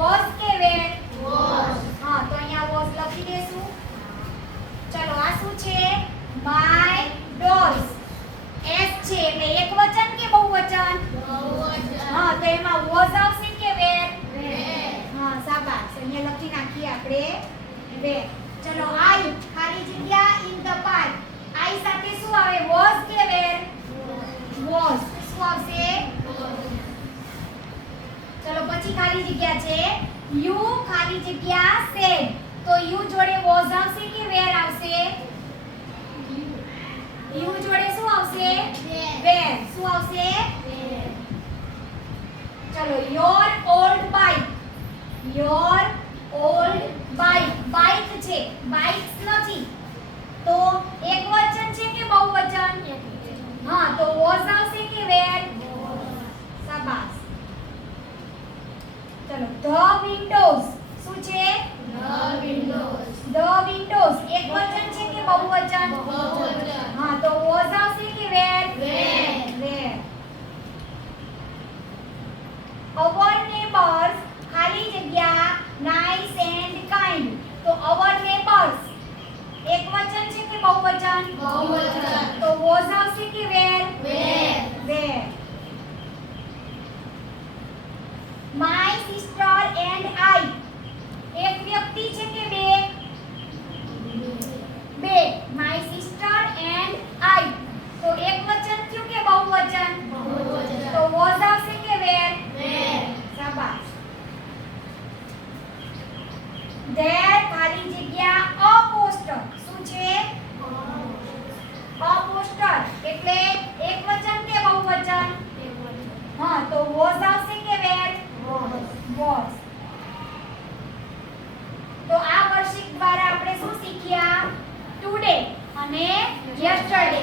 Was કે વેર? was. હા તો અહીંયા વોઝ લખી દેશું. ચલો આ શું છે? My dolls. એસ છે એટલે એકવચન કે બહુવચન? હા તો એમાં વોઝ આવશે કે વેર? હા શાબાશ. અહીંયા લખી નાખીએ આપણે વેર. ચલો આઈ ખાલી જગ્યા ઇન ધ પાર્ક. આઈ સાથે શું આવે? વોઝ કે વેર? વોઝ. શું આવશે? ચલો પછી ખાલી જગ્યા છે યુ ખાલી જગ્યા સેડ. તો યુ જોડે વોઝ આવશે કે વેર આવશે? યુ જોડે શું આવશે? વેર. શું આવશે? ચલો your old bike. Your old bike. Bike છે, બાઇક્સ નથી. તો એકવચન છે કે બહુવચન? હા તો વોઝ આવશે કે વેર? શાબાશ. ચલો ધ વિન્ડોઝ. શું છે? The Windows. એકવચન છે કે બહુવચન? હા તો વોઝ આવશે કે વેર? વેર. અવર નેબર્સ ખાલી જગ્યા નાઇસ એન્ડ કાઇન્ડ. તો અવર નેબર્સ એકવચન છે કે બહુવચન? તો વોઝ આવશે કે were? Were. My sister and I. એક વ્યક્તિ છે કે બે? બે. My sister and I. તો એકવચન થયું કે બહુવચન? તો વોઝ આવશે કે વેર? શાબાશ. ધેર ખાલી જગ્યા અ પોસ્ટર. શું છે? અ પોસ્ટર એટલે એકવચન કે બહુવચન? હા તો વોઝ આવશે કે વેર? વોઝ. તો આ વર્કશીટ દ્વારા આપણે શું શીખ્યા? ટુડે અને યસ્ટરડે.